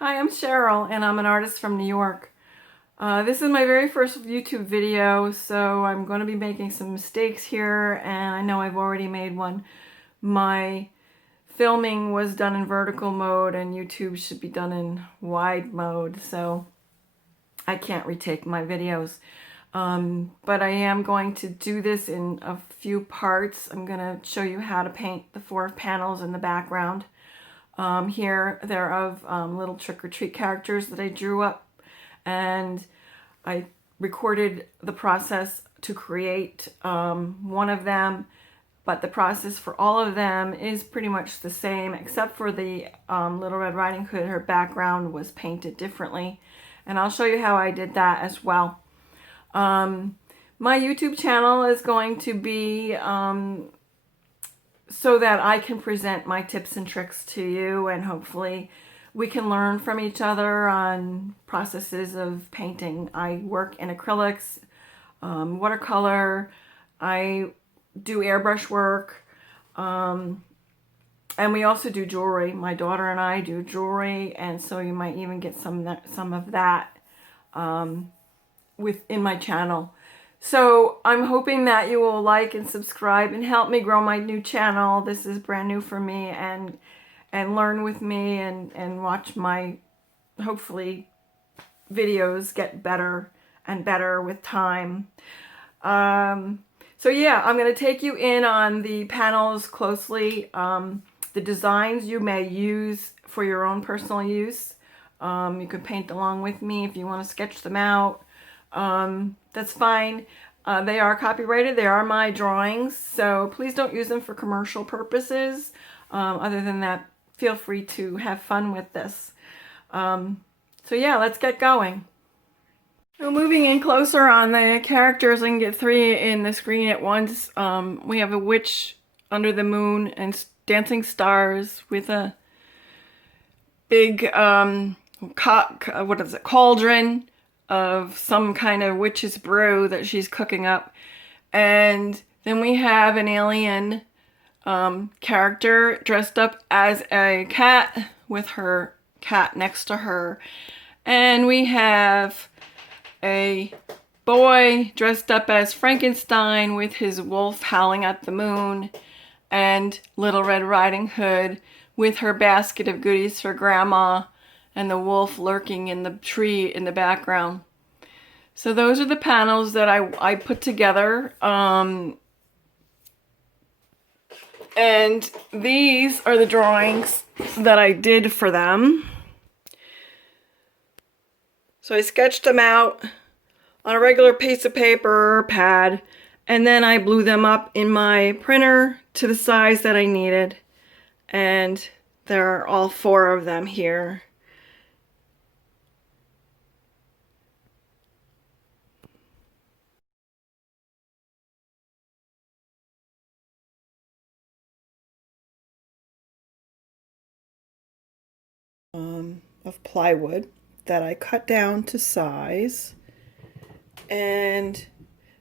Hi, I'm Cheryl, and I'm an artist from New York. This is my very first YouTube video, so I'm going to be making some mistakes here, and I know I've already made one. My filming was done in vertical mode, and YouTube should be done in wide mode, so I can't retake my videos. But I am going to do this in a few parts. I'm going to show you how to paint the 4 panels in the background. Here they're of little trick-or-treat characters that I drew up, and I recorded the process to create one of them, but the process for all of them is pretty much the same, except for the Little Red Riding Hood. Her background was painted differently, and I'll show you how I did that as well. My YouTube channel is going to be so that I can present my tips and tricks to you, and hopefully we can learn from each other on processes of painting. I work in acrylics, watercolor, I do airbrush work, and we also do jewelry. My daughter and I do jewelry, and so you might even get some of that within my channel. So I'm hoping that you will like and subscribe and help me grow my new channel. This is brand new for me, and learn with me and watch my, hopefully, videos get better and better with time. So yeah, I'm going to take you in on the panels closely. The designs you may use for your own personal use. You can paint along with me if you want to sketch them out. That's fine. They are copyrighted. They are my drawings, so please don't use them for commercial purposes. Other than that, feel free to have fun with this. So yeah, let's get going. So moving in closer on the characters, I can get 3 in the screen at once. We have a witch under the moon and dancing stars with a big cauldron of some kind of witch's brew that she's cooking up. And then we have an alien character dressed up as a cat with her cat next to her. And we have a boy dressed up as Frankenstein with his wolf howling at the moon, and Little Red Riding Hood with her basket of goodies for Grandma, and the wolf lurking in the tree in the background. So those are the panels that I put together. And these are the drawings that I did for them. So I sketched them out on a regular piece of paper or pad, and then I blew them up in my printer to the size that I needed. And there are all 4 of them here. Of plywood that I cut down to size, and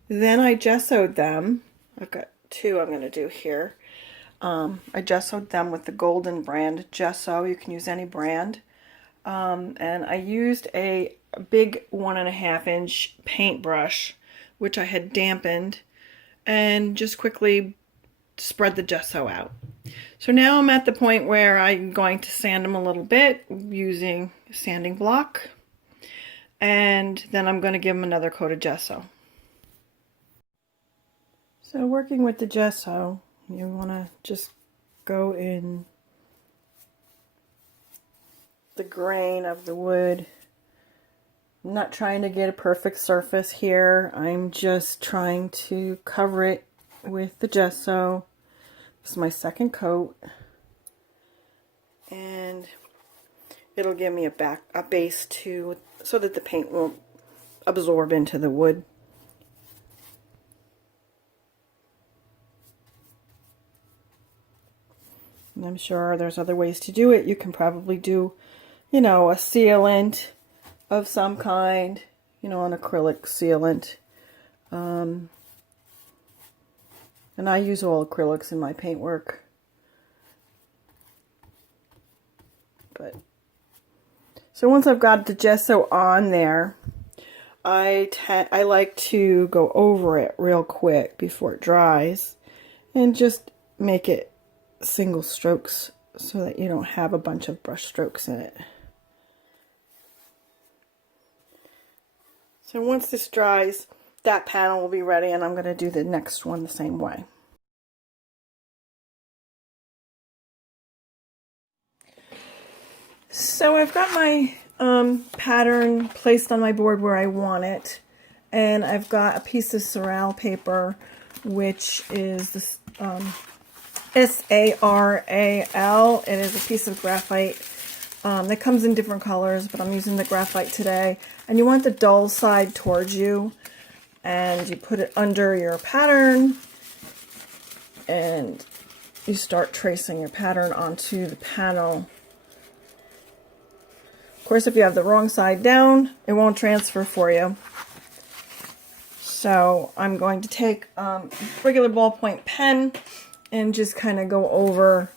then I gessoed them. I've got 2 I'm going to do here. I gessoed them with the Golden brand gesso. You can use any brand. And I used a big 1.5 inch paintbrush, which I had dampened, and just quickly spread the gesso out. So now I'm at the point where I'm going to sand them a little bit using a sanding block, and then I'm going to give them another coat of gesso. So working with the gesso, you want to just go in the grain of the wood. I'm not trying to get a perfect surface here. I'm just trying to cover it with the gesso. This is my second coat, and it'll give me a base too, so that the paint won't absorb into the wood. And I'm sure there's other ways to do it. You can probably do, you know, a sealant of some kind, you know, an acrylic sealant. And I use all acrylics in my paintwork. So once I've got the gesso on there, I like to go over it real quick before it dries and just make it single strokes so that you don't have a bunch of brush strokes in it. So once this dries, that panel will be ready, and I'm going to do the next one the same way. So I've got my pattern placed on my board where I want it, and I've got a piece of Saral paper, which is this S-A-R-A-L. It is a piece of graphite that comes in different colors, but I'm using the graphite today. And you want the dull side towards you, and you put it under your pattern, and you start tracing your pattern onto the panel. Of course, if you have the wrong side down, it won't transfer for you. So I'm going to take a regular ballpoint pen and just kind of go over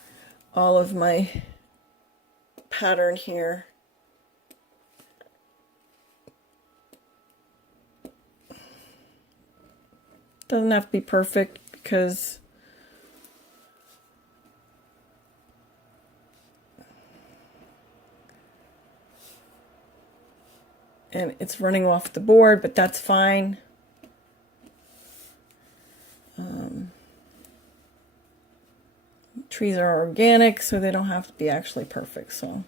all of my pattern here. Doesn't have to be perfect because and it's running off the board, but that's fine. Trees are organic, so they don't have to be actually perfect. So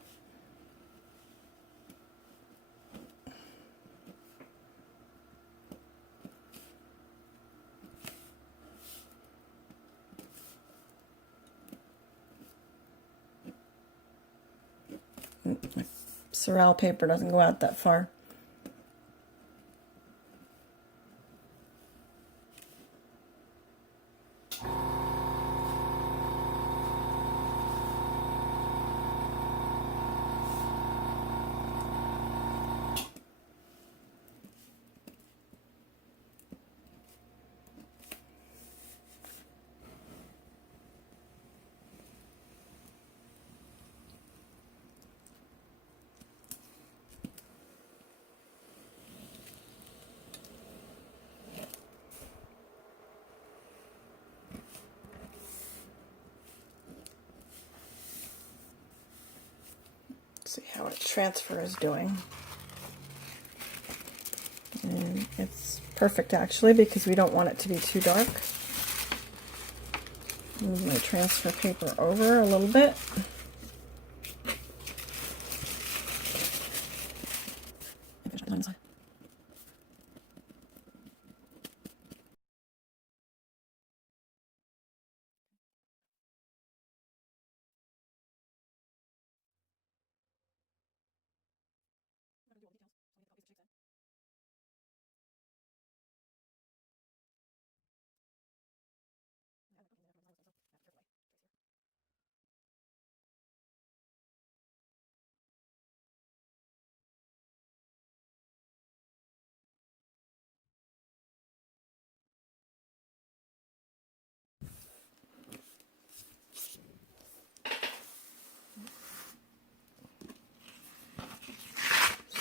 my Saral paper doesn't go out that far. See how it transfers doing. And it's perfect actually, because we don't want it to be too dark. Move my transfer paper over a little bit.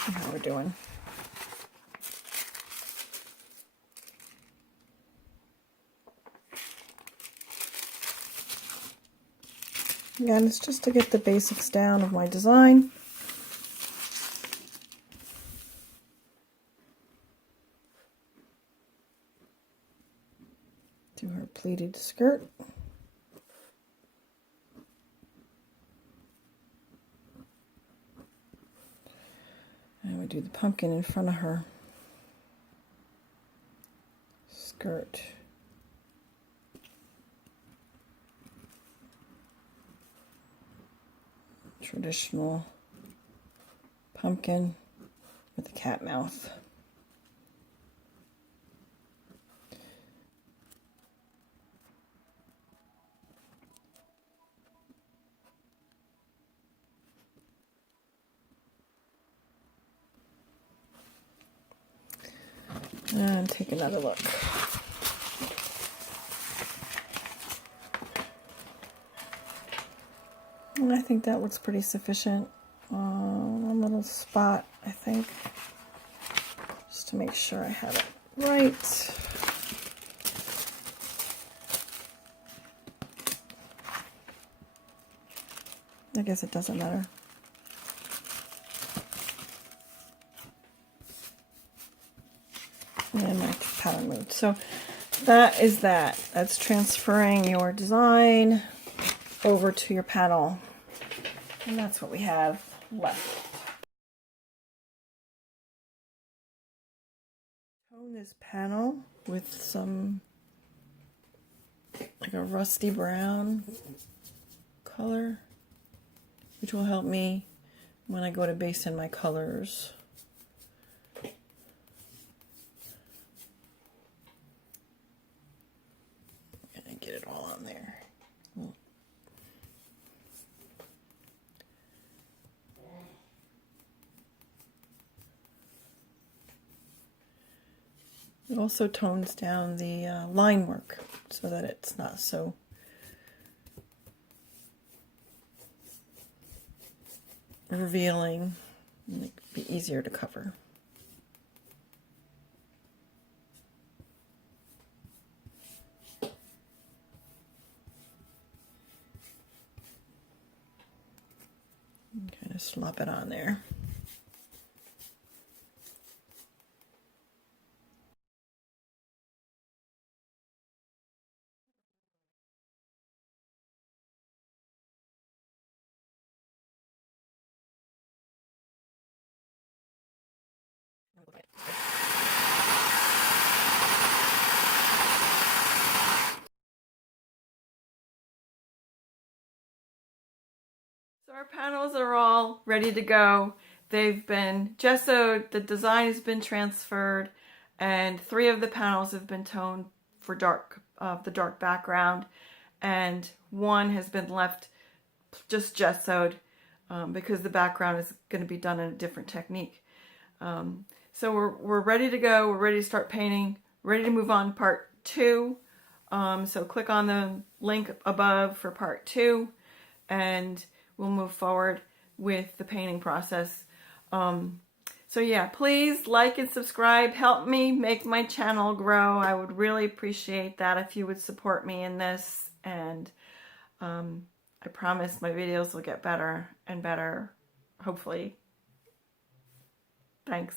See how we're doing. Again, it's just to get the basics down of my design. Do her pleated skirt. And we do the pumpkin in front of her skirt. Traditional pumpkin with a cat mouth. And take another look. And I think that looks pretty sufficient. I'm one little spot, I think, just to make sure I have it right. I guess it doesn't matter. And my pattern moved. So that is that. That's transferring your design over to your panel. And that's what we have left. Tone this panel with some, like a rusty brown color, which will help me when I go to base in my colors. And get it all on there. It also tones down the line work so that it's not so revealing, and it could be easier to cover. Kind of slop it on there. So our panels are all ready to go. They've been gessoed, the design has been transferred, and 3 of the panels have been toned for the dark background, and 1 has been left just gessoed because the background is going to be done in a different technique. So we're ready to go. We're ready to start painting, ready to move on to part 2. So click on the link above for part 2, and we'll move forward with the painting process. So yeah, please like and subscribe. Help me make my channel grow. I would really appreciate that if you would support me in this. And I promise my videos will get better and better, hopefully. Thanks.